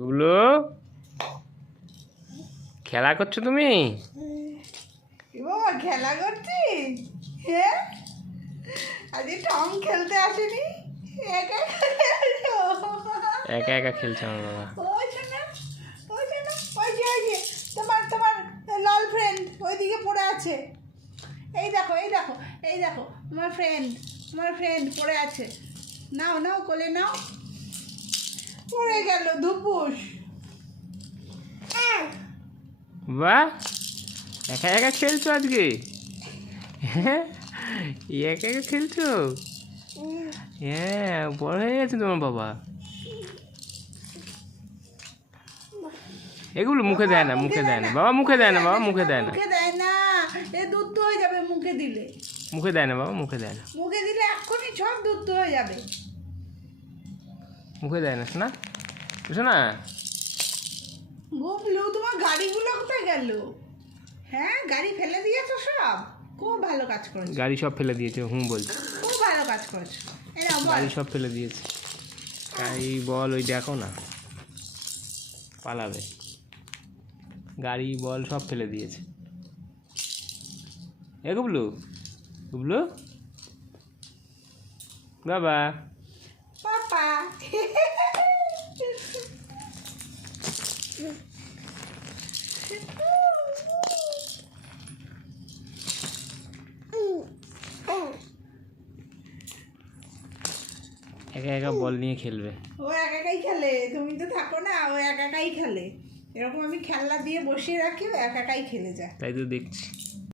গুলো খেলা করছো তুমি? বাবা খেলা করছি। হ্যাঁ, আজকে টম খেলতে আসেনি, একা একা একা খেলছে আমার বাবা। ওই শোনা, ওই শোনা, ওই যে তোমার তোমার লাল ফ্রেন্ড ওইদিকে পড়ে আছে। এই দেখো এই দেখো এই দেখো, আমার ফ্রেন্ড পড়ে আছে। নাও নাও কোলে নাও। পড়ে গেল ধুপুস। বাহ, একা একা খেলছো আজকে? হ্যাঁ, একা একা খেলছো? হ্যাঁ, বড় হয়ে গেছে তোমার বাবা। এগুলো মুখে দেয় না, মুখে দেয় না বাবা, মুখে দেয় না বাবা, মুখে দেয় না, মুখে দেয় না, এ দুধ হয়ে যাবে মুখে দিলে। মুখে দেয় না বাবা, মুখে দেয় না, মুখে দিলে এক্ষুনি সব দুধ হয়ে যাবে। মুখে দেয় না শোনা, শোনা। গুবলু, তোমার গাড়িগুলো কোথায় গেল? হ্যাঁ, গাড়ি ফেলে দিয়েছো সব? খুব ভালো কাজ করেছো, গাড়ি সব ফেলে দিয়েছে, হুম বলছে। খুব ভালো কাজ করেছো। এই নাও বল। গাড়ি সব ফেলে দিয়েছে। গাড়ি বল, ওই দেখো না, পালাবে। গাড়ি বল সব ফেলে দিয়েছে। এ গুবলু, গুবলু বাবা। পাপা। একা একা বল নিয়ে খেলবে। ও একাই খেলে, তুমি তো থাকো না, ও একাই খেলে। এরকম আমি খেলনা দিয়ে বসিয়ে রাখি, ও একাই খেলে যায়। তাই তো দেখছি।